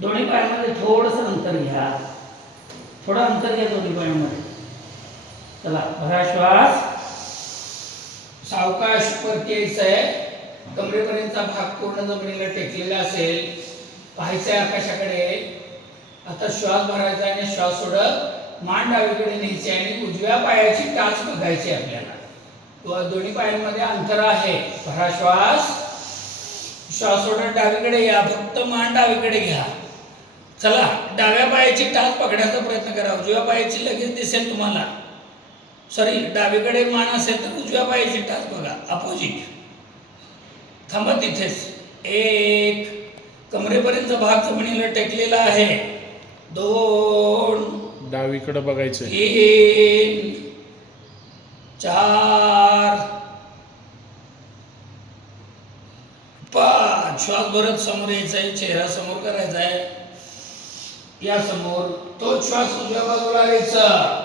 दोन्ही पायांमध्ये थोडंसं अंतर घ्या. थोडं अंतर घ्या दोन्ही पायांमध्ये. चला भरा श्वास. सावकाश परत यायचं आहे. कमरेपर्यंतचा भाग पूर्ण जमिनीला टेकलेला असेल. पाहायचं आहे आकाशाकडे. आता श्वास भरायचा आहे आणि श्वास सोडत मान डावीकडे न्यायची आणि उजव्या पायाची टाच बघायची आहे आपल्याला. दोन्ही पायांमध्ये अंतर आहे. भरा श्वास. श्वास सोडत डावीकडे या. फक्त मान डावीकडे घ्या. चला डाव्या पायाची टाच पकडायचा प्रयत्न करा. उजव्या पायाची लगेच दिसेल तुम्हाला. सॉरी डावीकडे मान असेल तर उजव्या पायाची टाच बघा. अपोजिट थांबा तिथेच. एक. कमरेपर्यंत भाग जमिनीला टेकलेला आहे. दोन. डावीकडे बघायचं तीन. चार. पाच. श्वास भरत समोर यायचा आहे चेहरा समोर करायचा आहे या समोर तो श्वास उजव्या बाजूला यायचा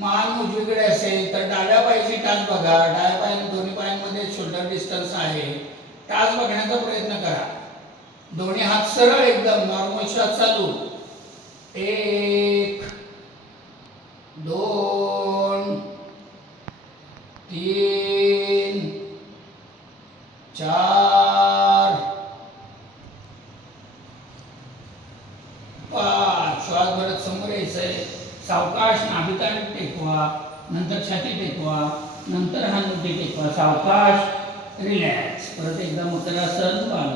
मान उजवीकडे असेल तर डाव्या पायाची टाच बघा. डाव्या पाय दोन्ही पायांमध्ये शोल्डर डिस्टन्स आहे. टाच बघण्याचा प्रयत्न करा. दोन्ही हात सरळ एकदम नॉर्मल श्वास चालू. एक दोन तीन चार पाच श्वास भरत समोर यायचंय. सावकाश नाभिकाने टेकवा नंतर छाती टेकवा नंतर हा हानुटी टेकवा. सावकाश रिलॅक्स परत एकदा उत्तरासन बालसुखासन